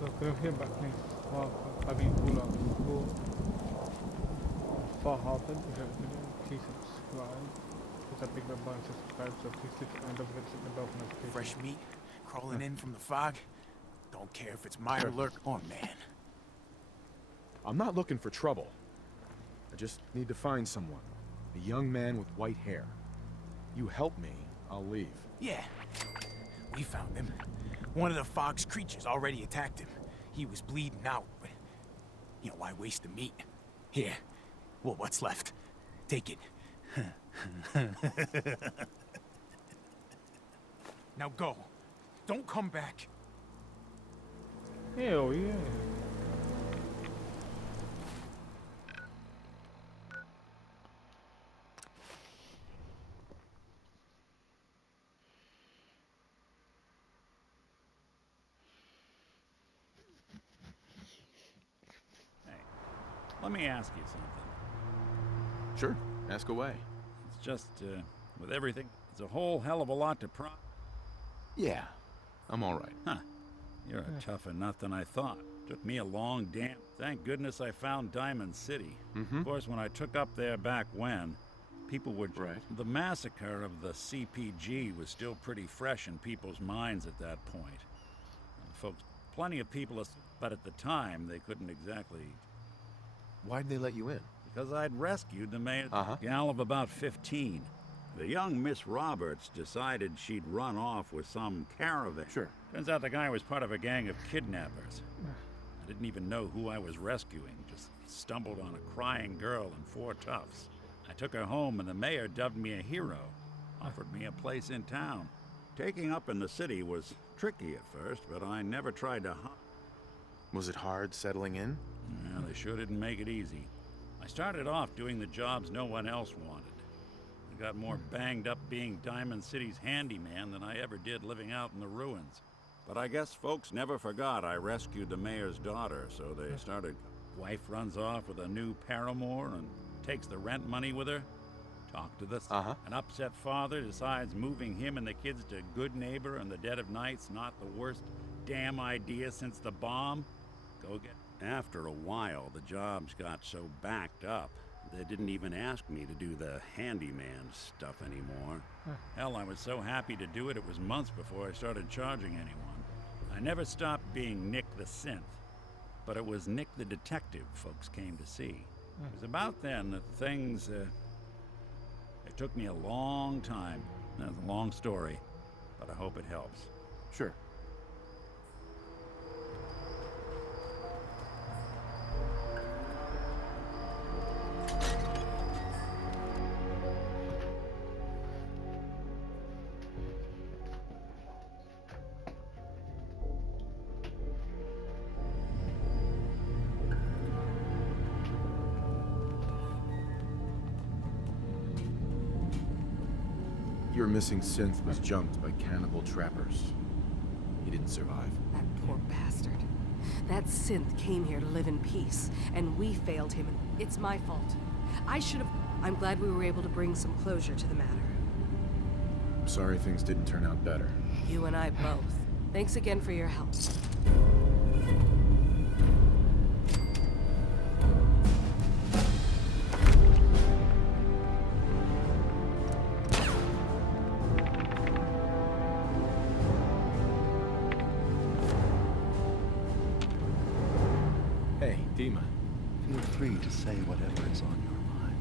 So creo que backlinks having pull up go for happen please subscribe. Because I picked a bunch of subscribe so please end up with the notification. Fresh meat crawling in from the fog. Don't care if it's Meyer, Lurk, or man. I'm not looking for trouble. I just need to find someone. A young man with white hair. You help me, I'll leave. Yeah, we found him. One of the fog's creatures already attacked him. He was bleeding out, but, you know, why waste the meat? Here, well, what's left? Take it. Now go. Don't come back. Hell yeah. Let me ask you something. Sure, ask away. It's just, with everything, it's a whole hell of a lot to Yeah, I'm alright. Huh. You're a tougher nut than I thought. Took me a long damn... Thank goodness I found Diamond City. Of course, when I took up there back when, people were... Right. The massacre of the CPG was still pretty fresh in people's minds at that point. Folks, plenty of people... But at the time, they couldn't exactly... Why'd they let you in? Because I'd rescued the mayor's gal of about 15. The young Miss Roberts decided she'd run off with some caravan. Sure. Turns out the guy was part of a gang of kidnappers. I didn't even know who I was rescuing, just stumbled on a crying girl and 4 toughs. I took her home and the mayor dubbed me a hero, offered me a place in town. Taking up in the city was tricky at first, but I never tried to hide. Was it hard settling in? Yeah, they sure didn't make it easy. I started off doing the jobs no one else wanted. I got more banged up being Diamond City's handyman than I ever did living out in the ruins. But I guess folks never forgot I rescued the mayor's daughter, so they started. Wife runs off with a new paramour and takes the rent money with her. Talk to this. An upset father decides moving him and the kids to Good Neighbor in the dead of night's not the worst damn idea since the bomb. Go get... After a while, the jobs got so backed up, they didn't even ask me to do the handyman stuff anymore. Hell, I was so happy to do it, it was months before I started charging anyone. I never stopped being Nick the Synth, but it was Nick the Detective folks came to see. It was about then that things, it took me a long time. That's a long story, but I hope it helps. Sure. Your missing synth was jumped by cannibal trappers. He didn't survive. That poor bastard. That synth came here to live in peace, and we failed him. It's my fault. I should have... I'm glad we were able to bring some closure to the matter. I'm sorry things didn't turn out better. You and I both. Thanks again for your help. Hey, Dima. Feel free to say whatever is on your mind.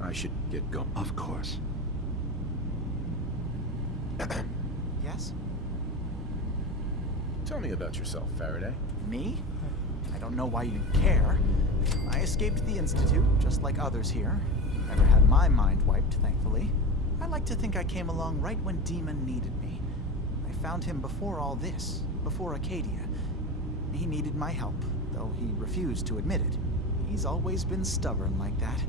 I should get going. Of course. Yes? Tell me about yourself, Faraday. Me? I don't know why you'd care. I escaped the Institute, just like others here. Never had my mind wiped, thankfully. I like to think I came along right when Demon needed me. I found him before all this, before Acadia. He needed my help, though he refused to admit it. He's always been stubborn like that.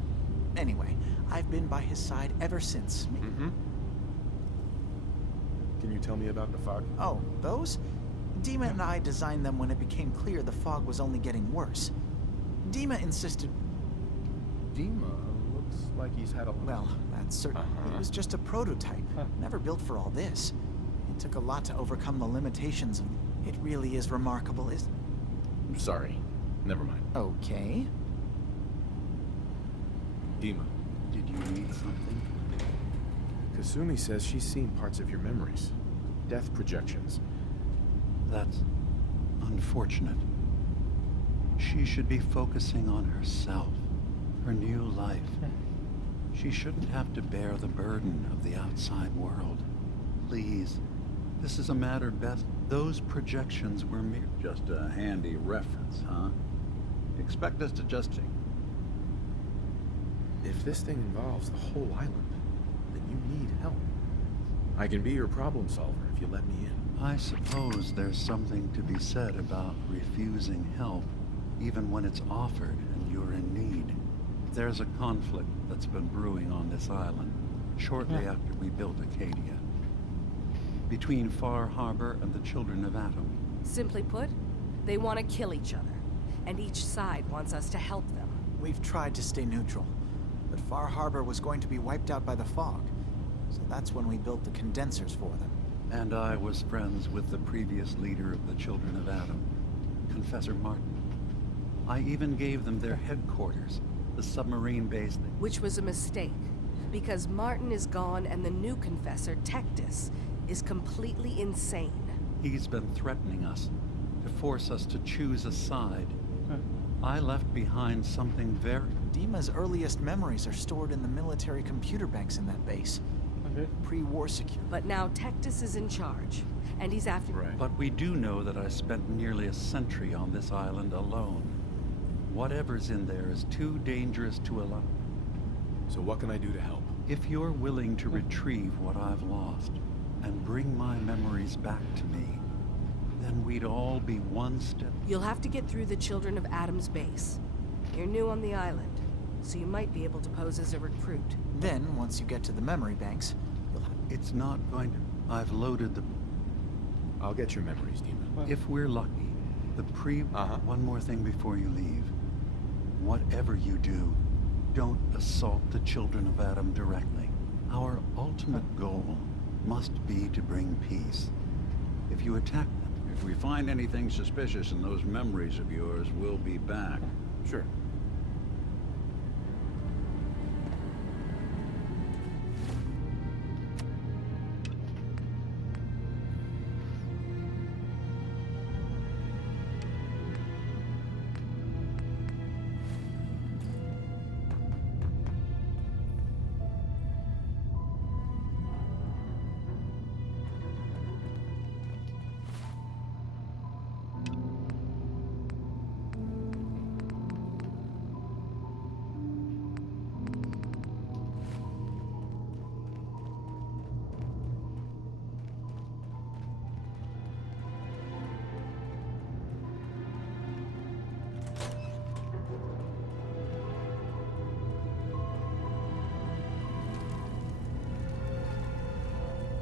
Anyway, I've been by his side ever since. Can you tell me about the fog? Oh, those? Dima and I designed them when it became clear the fog was only getting worse. Dima insisted... Dima looks like he's had a... Well, that's certain. It was just a prototype, never built for all this. Took a lot to overcome the limitations of... It really is remarkable, is... Sorry. Never mind. Okay. Dima, Did you need something? Kasumi says she's seen parts of your memories. Death projections. That's unfortunate. She should be focusing on herself, her new life. She shouldn't have to bear the burden of the outside world. Please, this is a matter best. Those projections were mere... Just a handy reference, huh? Expect us to just... If this thing involves the whole island, then you need help. I can be your problem solver if you let me in. I suppose there's something to be said about refusing help, even when it's offered and you're in need. There's a conflict that's been brewing on this island, shortly after we built Acadia. Between Far Harbor and the Children of Atom. Simply put, they want to kill each other, and each side wants us to help them. We've tried to stay neutral, but Far Harbor was going to be wiped out by the fog. So that's when we built the condensers for them. And I was friends with the previous leader of the Children of Atom, Confessor Martin. I even gave them their headquarters, the submarine base thing. Which was a mistake, because Martin is gone and the new confessor, Tectus, is completely insane. He's been threatening us, to force us to choose a side. I left behind something very... Dima's earliest memories are stored in the military computer banks in that base. Okay. Pre-war secure. But now Tectus is in charge, and he's after... Right. But we do know that I spent nearly a century on this island alone. Whatever's in there is too dangerous to allow. So what can I do to help? If you're willing to retrieve what I've lost and bring my memories back to me, then we'd all be one step... You'll have to get through the Children of Atom's base. You're new on the island, so you might be able to pose as a recruit. Then, once you get to the memory banks, you'll have... It's not going to... I've loaded the... I'll get your memories, Dima. If we're lucky, the One more thing before you leave. Whatever you do, don't assault the Children of Atom directly. Our ultimate goal must be to bring peace. If you attack them... If we find anything suspicious in those memories of yours, we'll be back. Sure.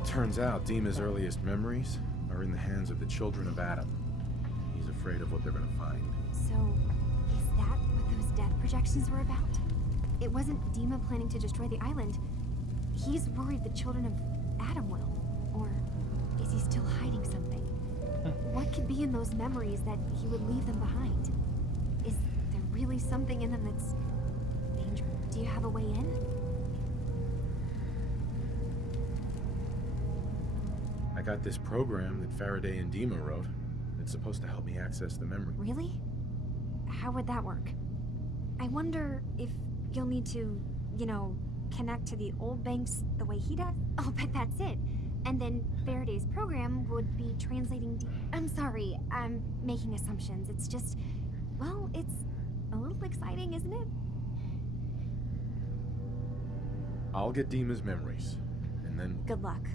Turns out Dima's earliest memories are in the hands of the Children of Atom. He's afraid of what they're gonna find. So, is that what those death projections were about? It wasn't Dima planning to destroy the island. He's worried the Children of Atom will. Or is he still hiding something? What could be in those memories that he would leave them behind? Is there really something in them that's dangerous? Do you have a way in? I got this program that Faraday and Dima wrote. It's supposed to help me access the memory. Really? How would that work? I wonder if you'll need to, connect to the old banks the way he does? Oh, but that's it. And then Faraday's program would be translating... I'm sorry, I'm making assumptions. It's just... Well, it's a little exciting, isn't it? I'll get Dima's memories, and then... Good luck.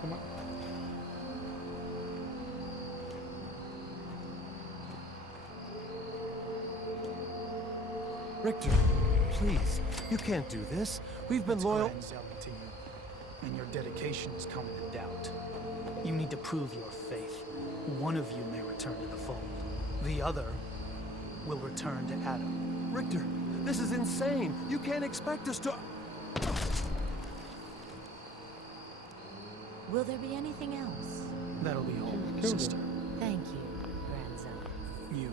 Come on. Richter, please, you can't do this. We've been loyal. Grand zealot to you, and your dedication is coming to doubt. You need to prove your faith. One of you may return to the fold. The other will return to Adam. Richter, this is insane. You can't expect us to... Will there be anything else? That'll be all, Killed sister. Thank you, Grand Zealot. You.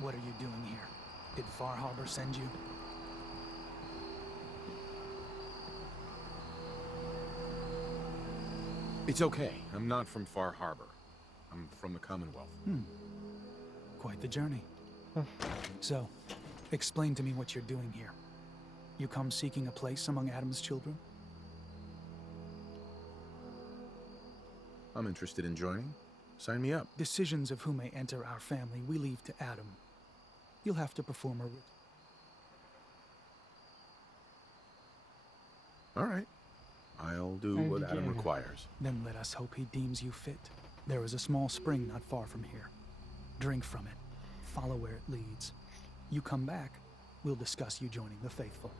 What are you doing here? Did Far Harbor send you? It's okay. I'm not from Far Harbor. I'm from the Commonwealth. Quite the journey. So, explain to me what you're doing here. You come seeking a place among Adam's children? I'm interested in joining. Sign me up. Decisions of who may enter our family we leave to Adam. You'll have to perform a ritual. All right. I'll do And what Adam begin. requires. Then let us hope he deems you fit. There is a small spring not far from here. Drink from it. Follow where it leads. You come back, we'll discuss you joining the faithful.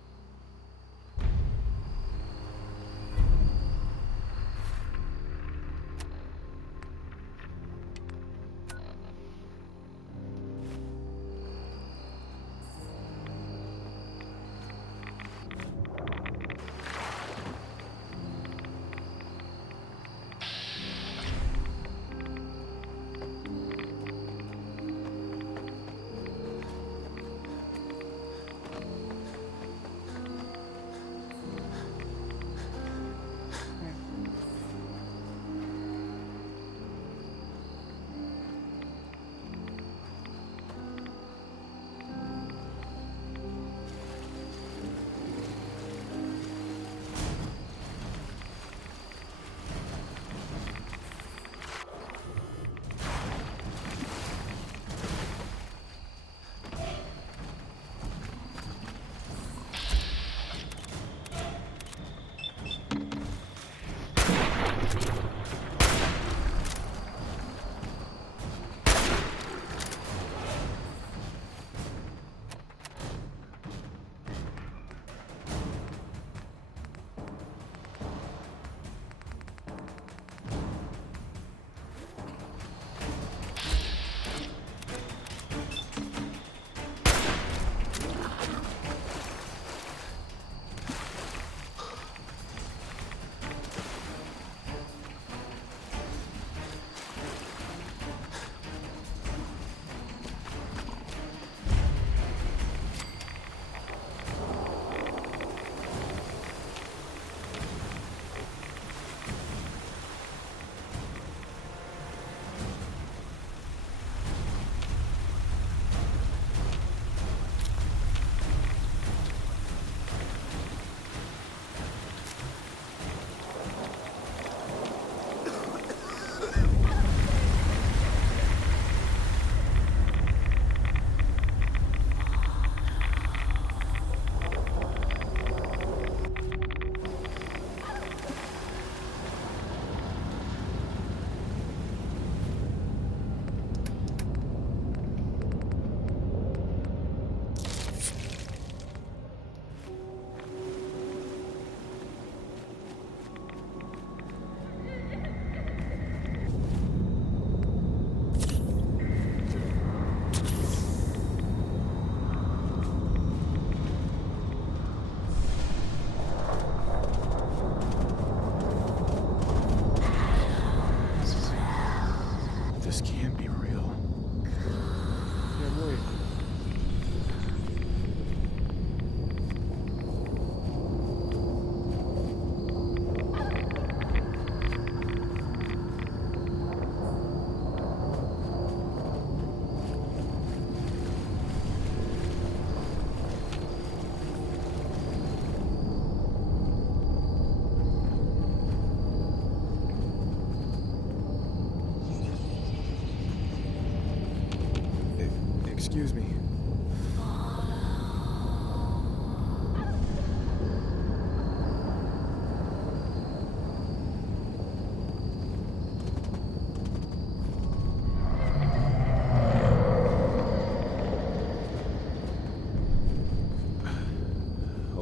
Excuse me.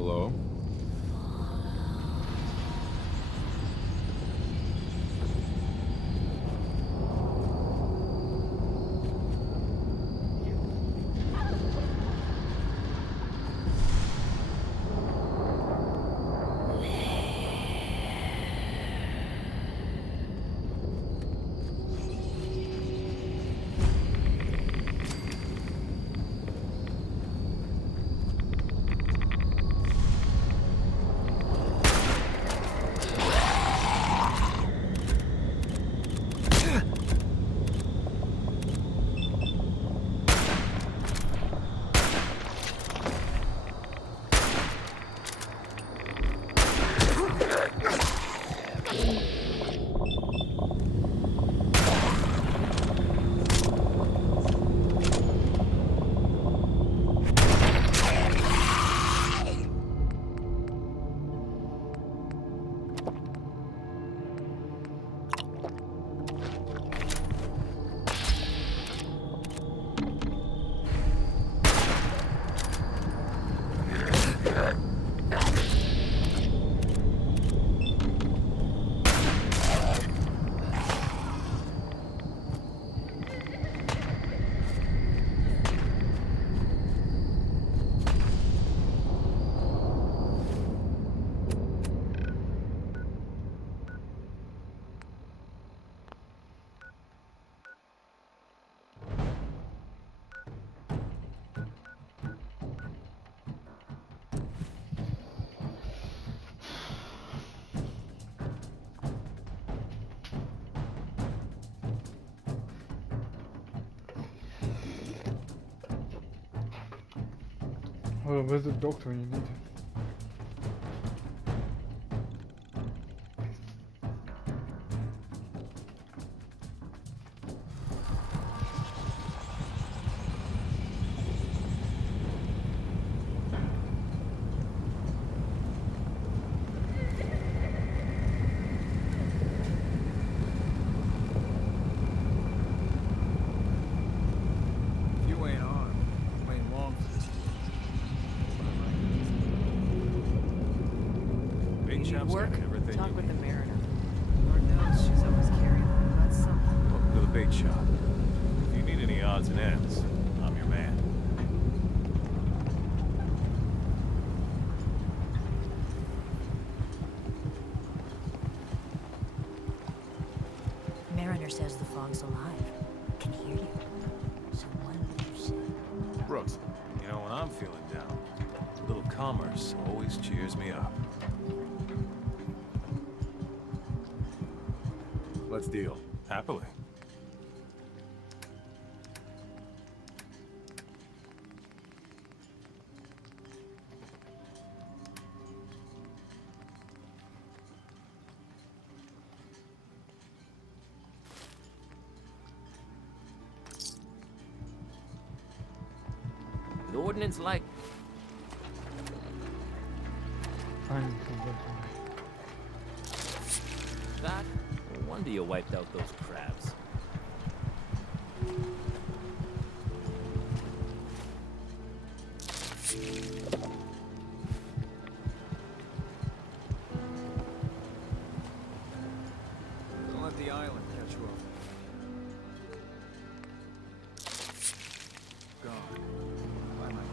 Hello? Well, where's the doctor when you need him? If you ain't on, I'm waiting long for this. Big chap's Work? got everything Talk you with the need. Mariner. Lord knows she's always carrying on about something. Welcome to the bait shop. If you need any odds and ends, I'm your man. Mariner says the fog's alive. Can hear you. Someone you say. Brooks, you know, when I'm feeling down, a little commerce always cheers me up. Let's deal. Happily. The ordnance like... Finally, some doctor. That? No wonder you wiped out those crabs. Don't let the island catch you up. God, buy my guns.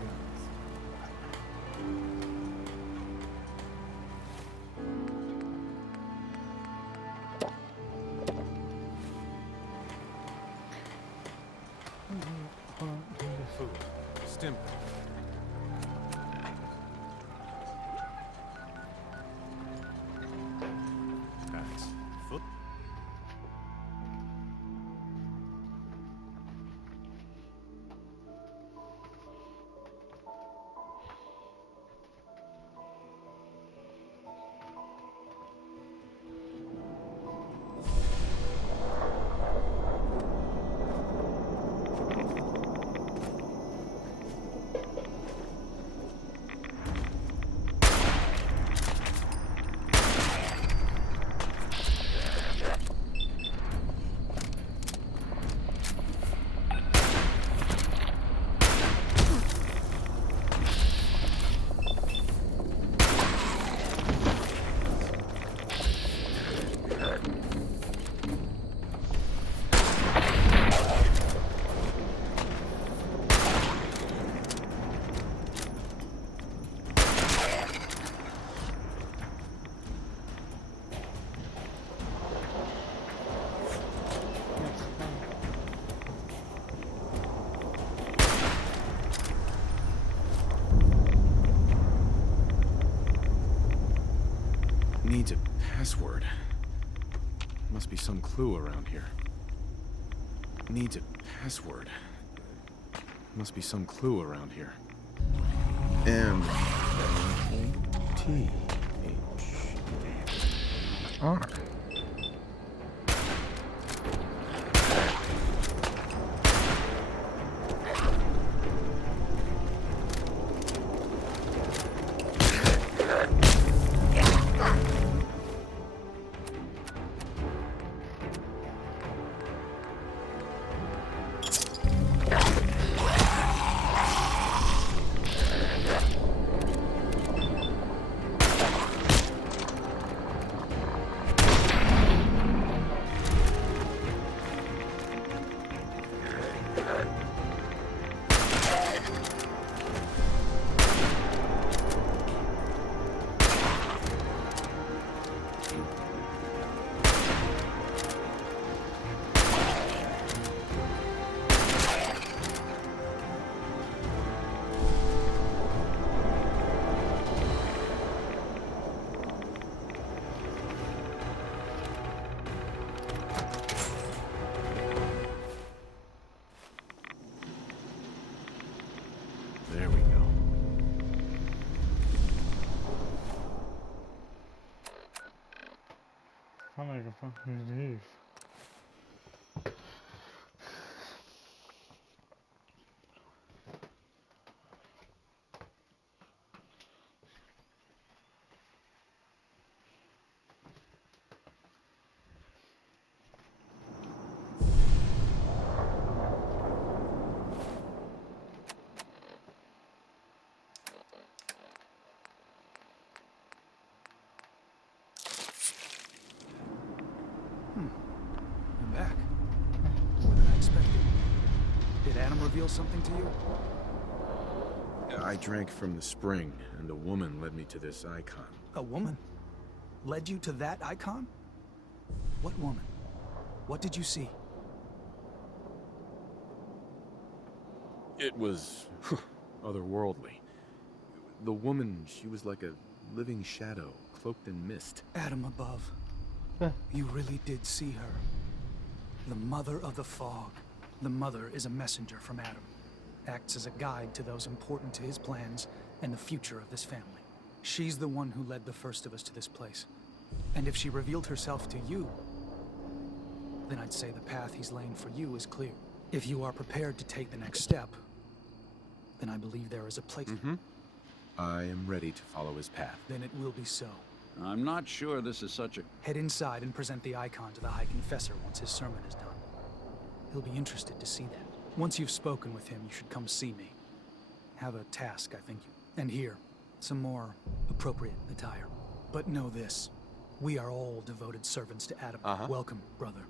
Needs a password. Must be some clue around here. Needs a password. Must be some clue around here. M-A-T-H-R. There we go. How am I gonna fucking leave? You're back. More than I expected. Did Adam reveal something to you? I drank from the spring, and a woman led me to this icon. A woman? Led you to that icon? What woman? What did you see? It was otherworldly. The woman, she was like a living shadow, cloaked in mist. Adam above. You really did see her. The Mother of the Fog. The Mother is a messenger from Adam. Acts as a guide to those important to his plans and the future of this family. She's the one who led the first of us to this place. And if she revealed herself to you, then I'd say the path he's laying for you is clear. If you are prepared to take the next step, then I believe there is a place. I am ready to follow his path. Then it will be so. I'm not sure this is such a... Head inside and present the icon to the High Confessor once his sermon is done. He'll be interested to see that. Once you've spoken with him, you should come see me. Have a task, I think. And here, some more appropriate attire. But know this, we are all devoted servants to Adam. Welcome, brother.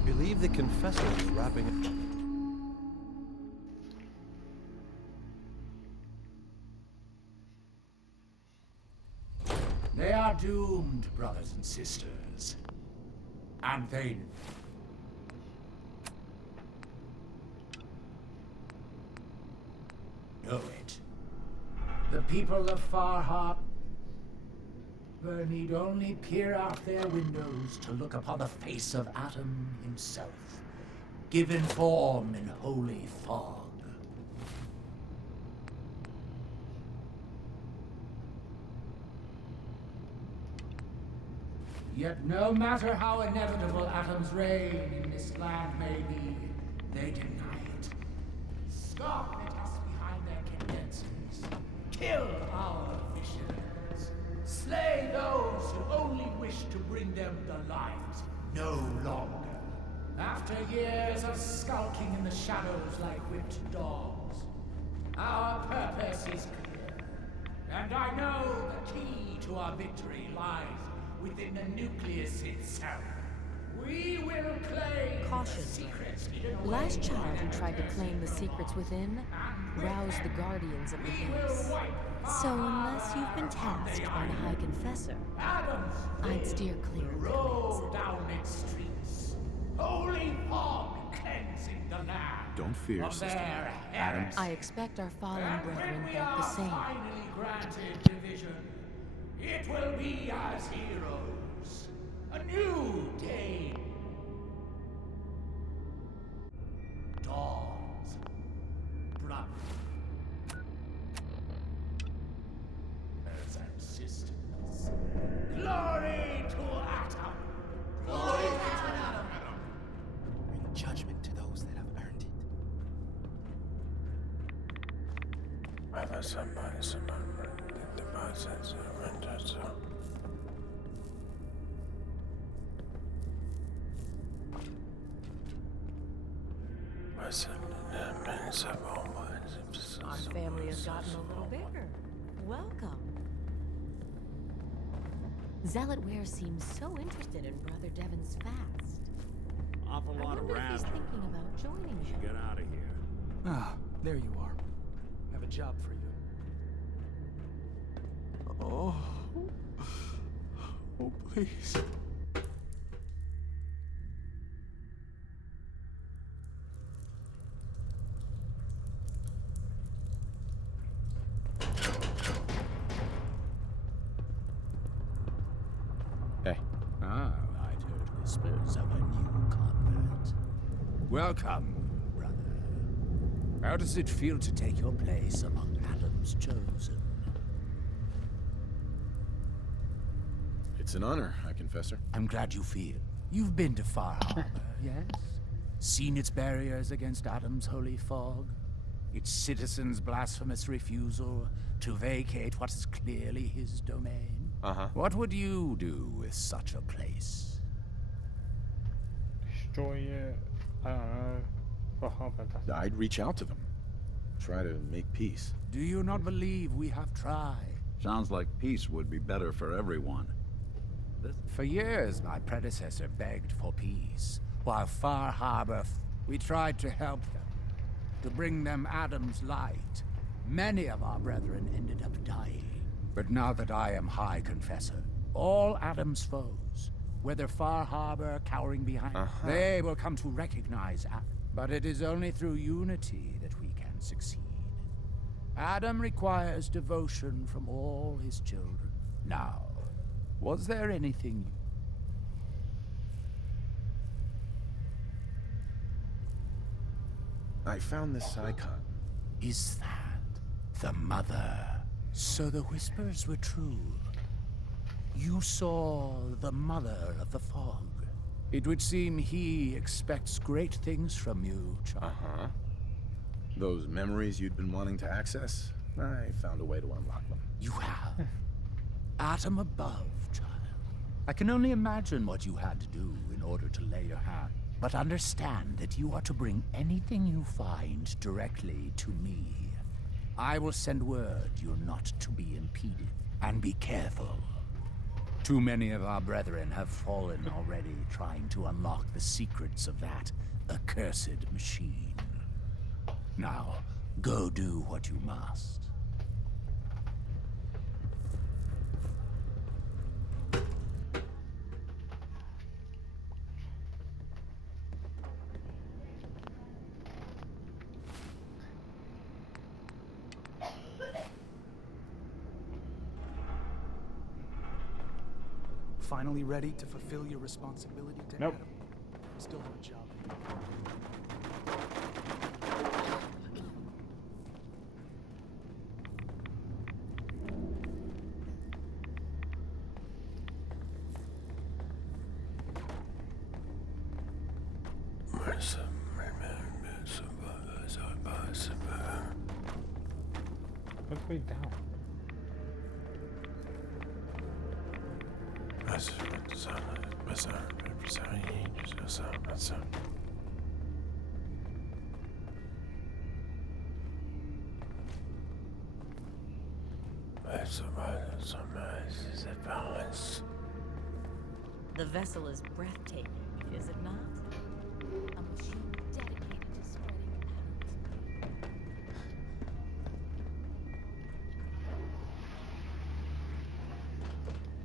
I believe the Confessor is wrapping it. They are doomed, brothers and sisters. And they know it. The people of Far Harbor need only peer out their windows to look upon the face of Adam himself, given form in holy fog. Yet no matter how inevitable Adam's reign in this land may be, they deny it. Scoff at us behind their condensers. Kill our visions. Slay those who only wish to bring them the light no longer. After years of skulking in the shadows like whipped dogs, our purpose is clear. And I know the key to our victory lies within the nucleus itself. We will claim Caution. the secrets hidden away Last child by who tried to their claim the secrets within roused the guardians of the base. So unless you've been tasked by the High Confessor, I'd steer clear of the roll down its streets. Holy fog cleansing the land. Don't fear, of sister. their Adams. I expect our fallen brethren we think the are same. finally granted division, it will be as heroes. A new day dawns. Brothers and sisters. Glory to Atom! Glory to Atom! Bring judgment to those that have earned it. Our family has gotten a little bigger. Welcome. Zealot Ware seems so interested in Brother Devon's fast. Awful I lot of wonder if he's razzle. thinking about joining Should him. get out of here. Ah, there you are. Have a job for you. Oh. Oh, please. Hey. Ah, I'd heard whispers of a new convert. Welcome, brother. How does it feel to take your place among Adam's chosen? It's an honor, High Confessor. I'm glad you feel. You've been to Far Harbor, yes? Seen its barriers against Adam's holy fog? Its citizens' blasphemous refusal to vacate what is clearly his domain? Uh-huh. What would you do with such a place? Destroy it. I don't know. For Harbor, that's I'd reach out to them. Try to make peace. Do you not believe we have tried? Sounds like peace would be better for everyone. For years, my predecessor begged for peace, while Far Harbor, we tried to help them, to bring them Adam's light. Many of our brethren ended up dying. But now that I am High Confessor, all Adam's foes, whether Far Harbor cowering behind, they will come to recognize Adam. But it is only through unity that we can succeed. Adam requires devotion from all his children. Now, was there anything you... I found this icon. Is that the mother? So the whispers were true. You saw the mother of the fog. It would seem he expects great things from you, child. Uh-huh. Those memories you'd been wanting to access? I found a way to unlock them. You have. Atom above, child. I can only imagine what you had to do in order to lay your hand. But understand that you are to bring anything you find directly to me. I will send word you're not to be impeded. And be careful. Too many of our brethren have fallen already trying to unlock the secrets of that accursed machine. Now, go do what you must. Finally ready to fulfill your responsibility to Nope. Adam? Still have a job. Let's way down. The vessel is breathtaking, is it not? A machine dedicated to spreading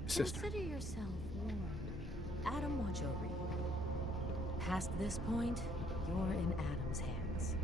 Sister. Consider yourself warned. Adam, watch over you. Past this point, you're in Adam's hands.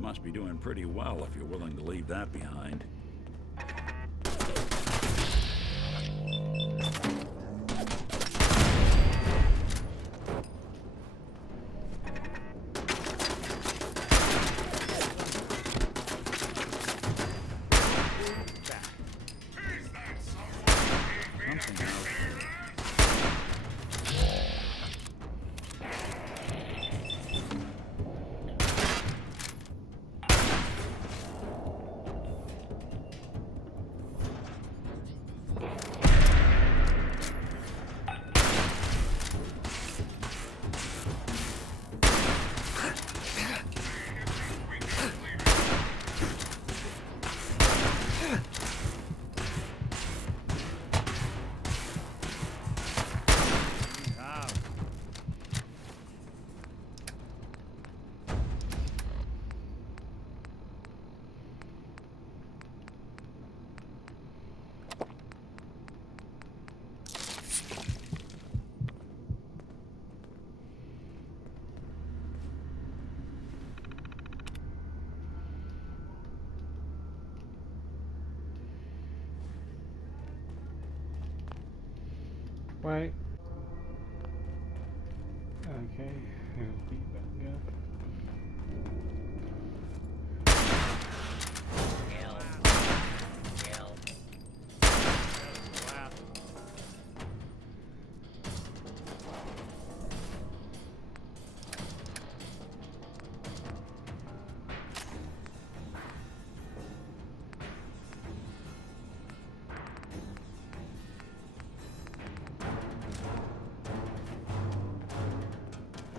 Must be doing pretty well if you're willing to leave that behind. Right. Okay, here's the back up.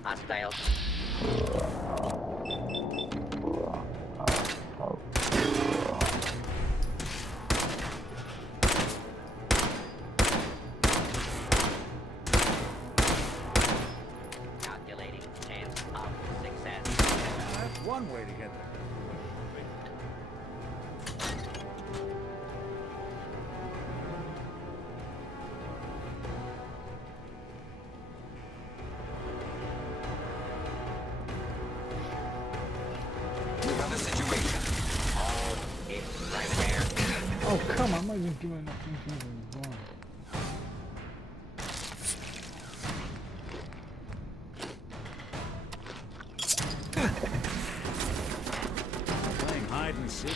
Hostiles. Calculating chance of success. That's one way to get there. Come on, I'm not even doing nothing wrong. Playing hide and seek.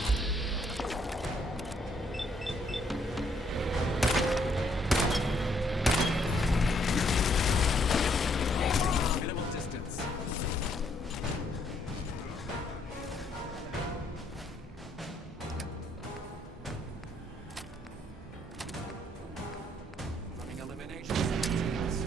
Minimal distance. Running elimination strategies.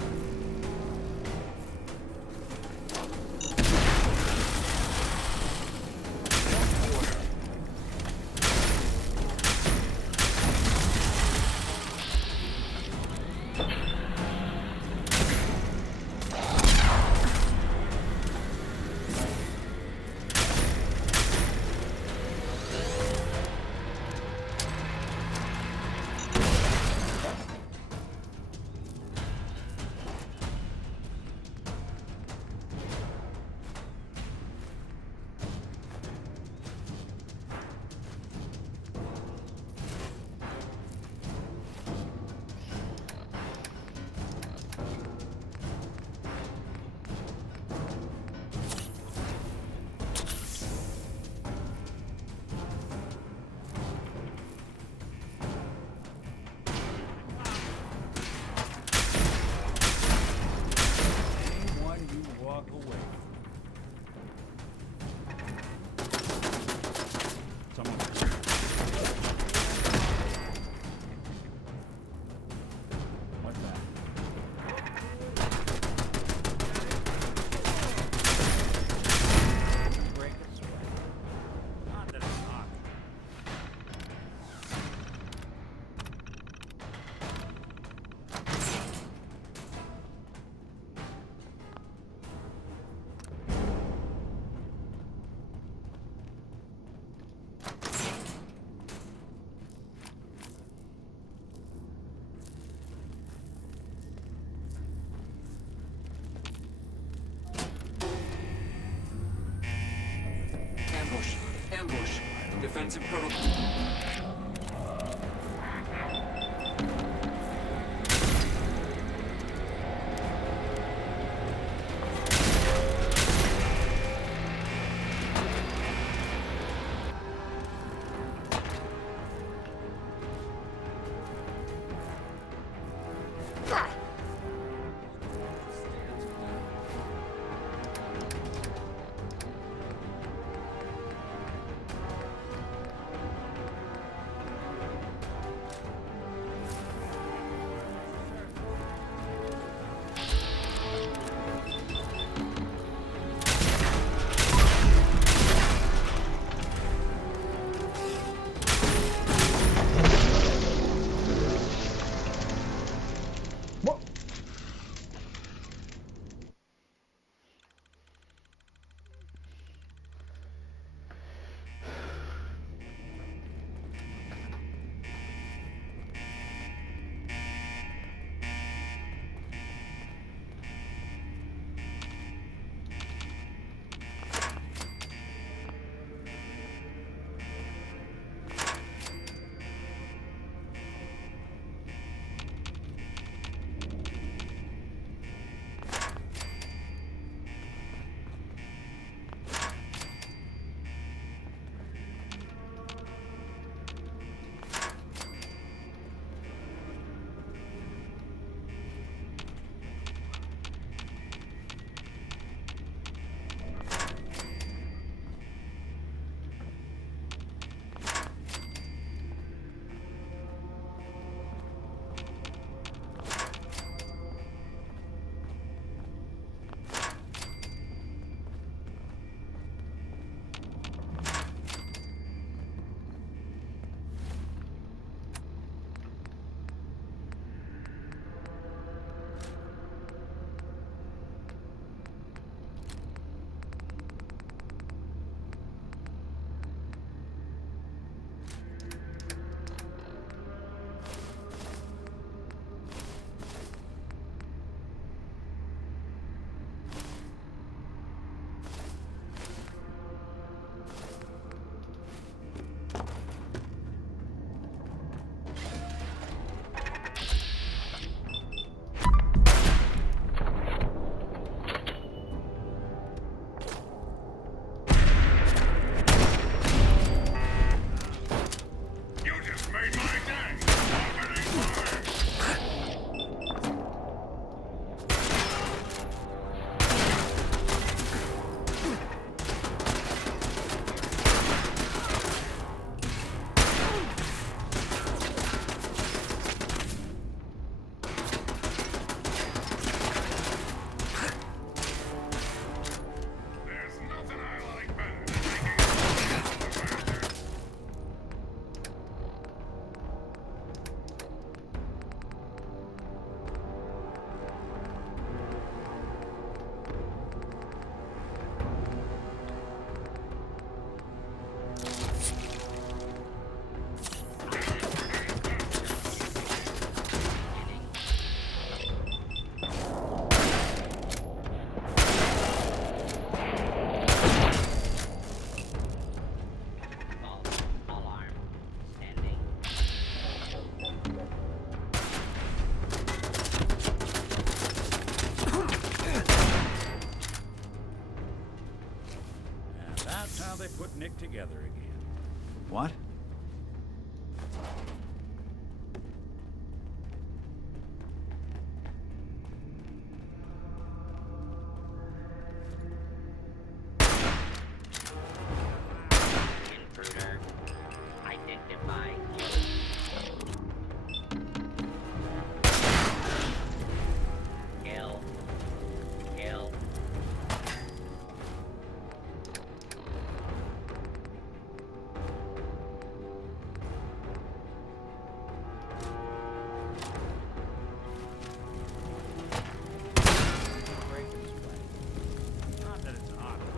Why do you walk away? Someone. What's that? Break it sweat. Not that it's not. Ambush. Ambush. Defensive protocol. picnic together again. What? Intruder. Identify Kill. Kill. Not that it's an option.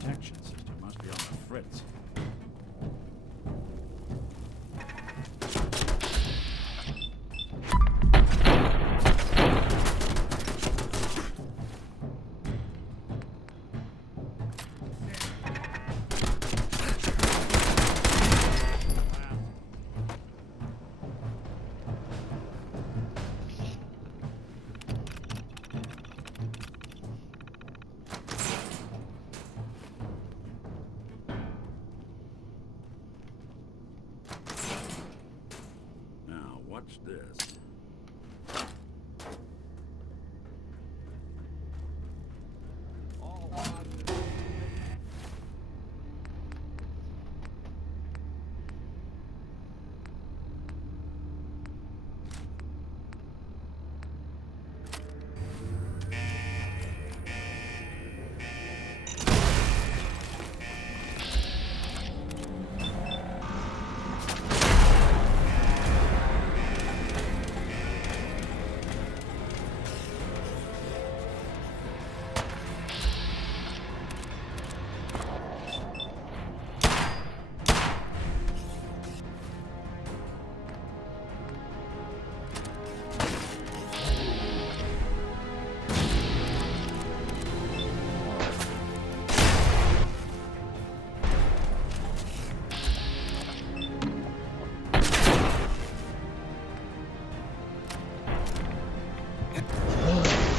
Protection system must be on the fritz. Now, what's this?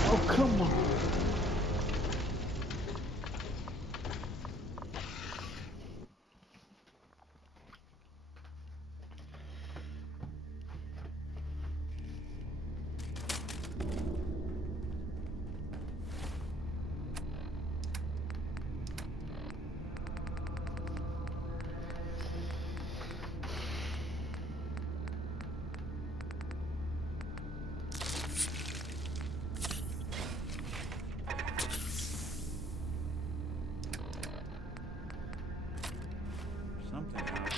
Oh, come on. Something out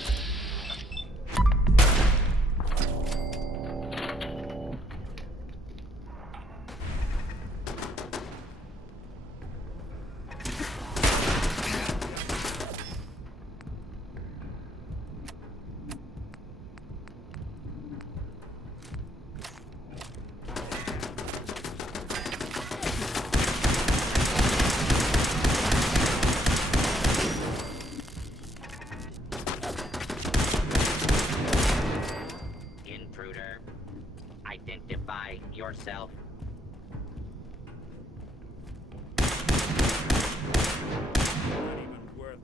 Intruder. Identify yourself. not even worth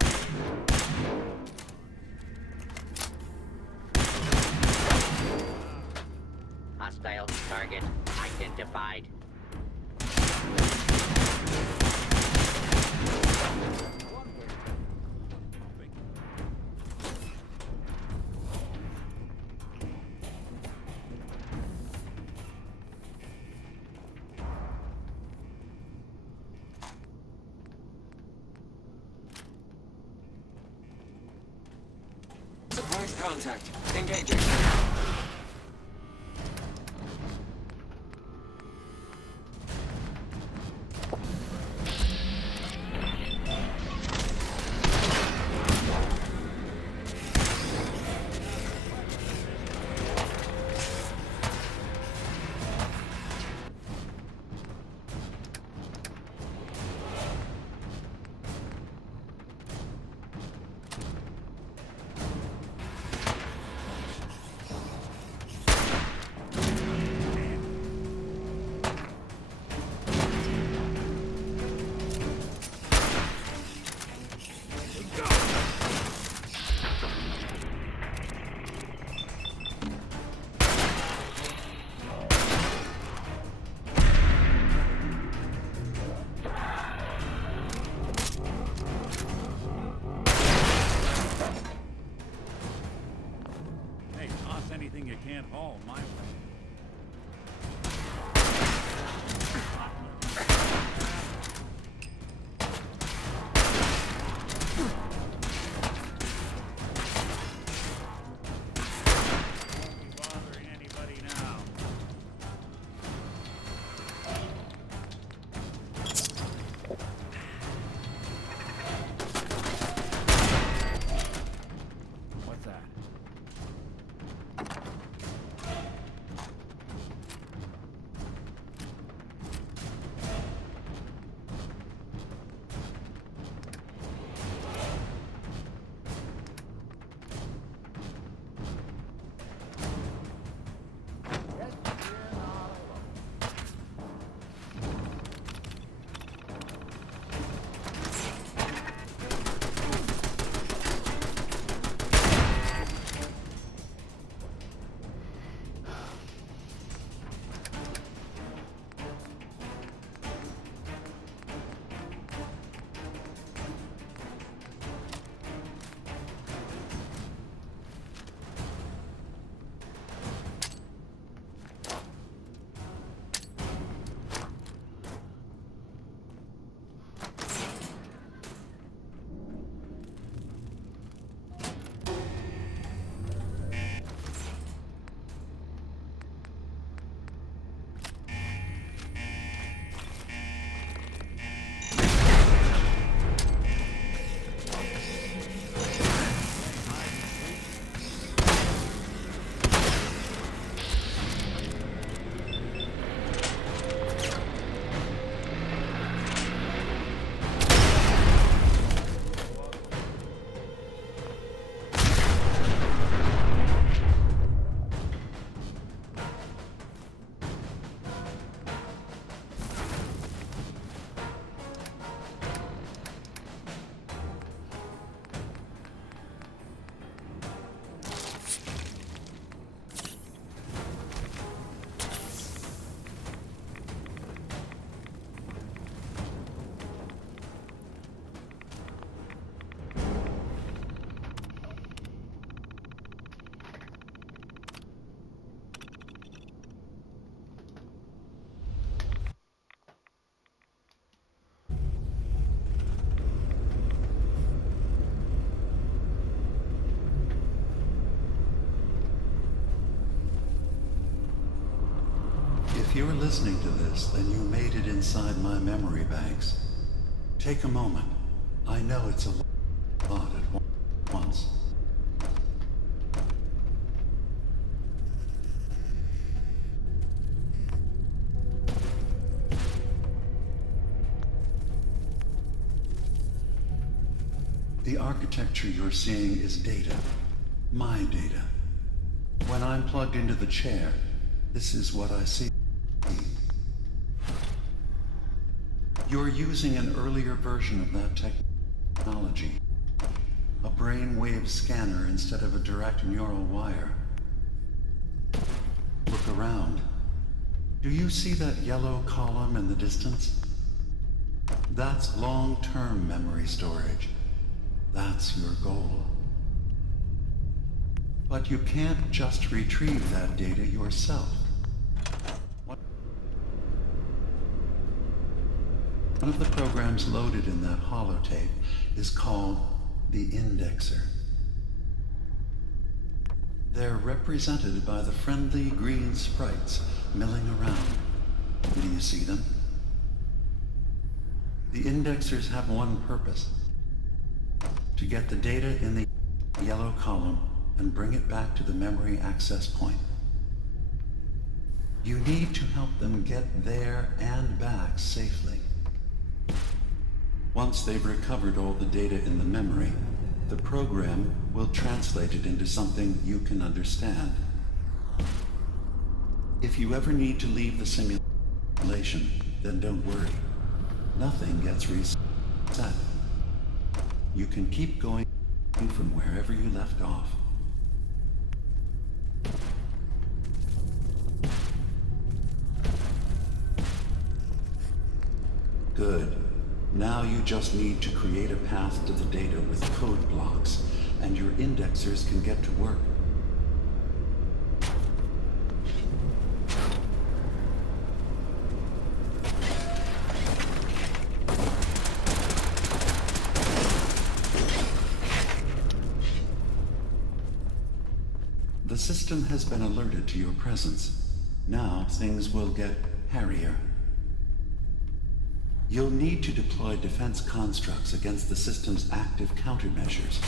Hostile target identified. Surprise contact. Engaging. Hey, toss anything you can't haul my way. Won't be bothering anybody now. What's that? If you're listening to this, then you made it inside my memory banks. Take a moment. I know it's a lot at once. The architecture you're seeing is data. My data. When I'm plugged into the chair, this is what I see. You're using an earlier version of that technology. A brainwave scanner instead of a direct neural wire. Look around. Do you see that yellow column in the distance? That's long-term memory storage. That's your goal. But you can't just retrieve that data yourself. One of the programs loaded in that holotape is called the Indexer. They're represented by the friendly green sprites milling around. Do you see them? The Indexers have one purpose: to get the data in the yellow column and bring it back to the memory access point. You need to help them get there and back safely. Once they've recovered all the data in the memory, the program will translate it into something you can understand. If you ever need to leave the simulation, then don't worry. Nothing gets reset. You can keep going from wherever you left off. Good. Now you just need to create a path to the data with code blocks, and your indexers can get to work. The system has been alerted to your presence. Now things will get hairier. You'll need to deploy defense constructs against the system's active countermeasures.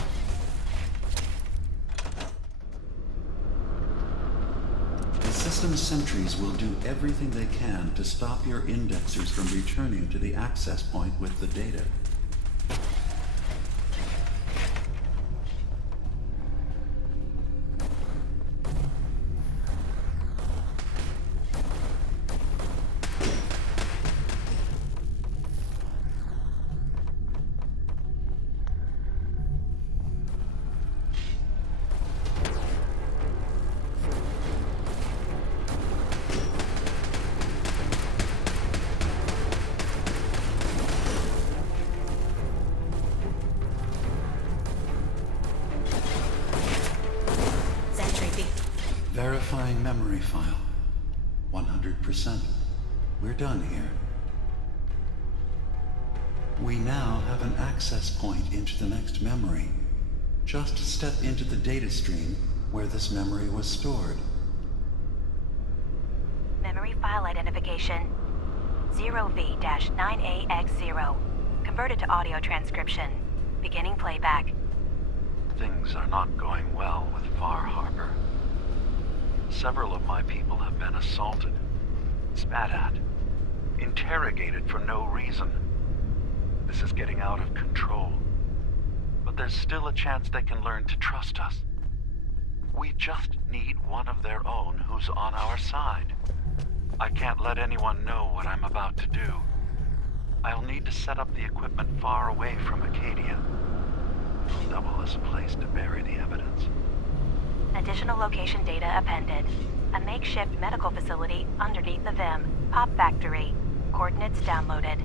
The system's sentries will do everything they can to stop your indexers from returning to the access point with the data. Verifying memory file. 100%. We're done here. We now have an access point into the next memory. Just step into the data stream where this memory was stored. Memory file identification 0V-9AX0. Converted to audio transcription. Beginning playback. Things are not going well with Far Harbor. Several of my people have been assaulted, spat at, interrogated for no reason. This is getting out of control. But there's still a chance they can learn to trust us. We just need one of their own who's on our side. I can't let anyone know what I'm about to do. I'll need to set up the equipment far away from Acadia. It'll double as a place to bury the evidence. Additional location data appended. A makeshift medical facility underneath the VIM. Pop factory. Coordinates downloaded.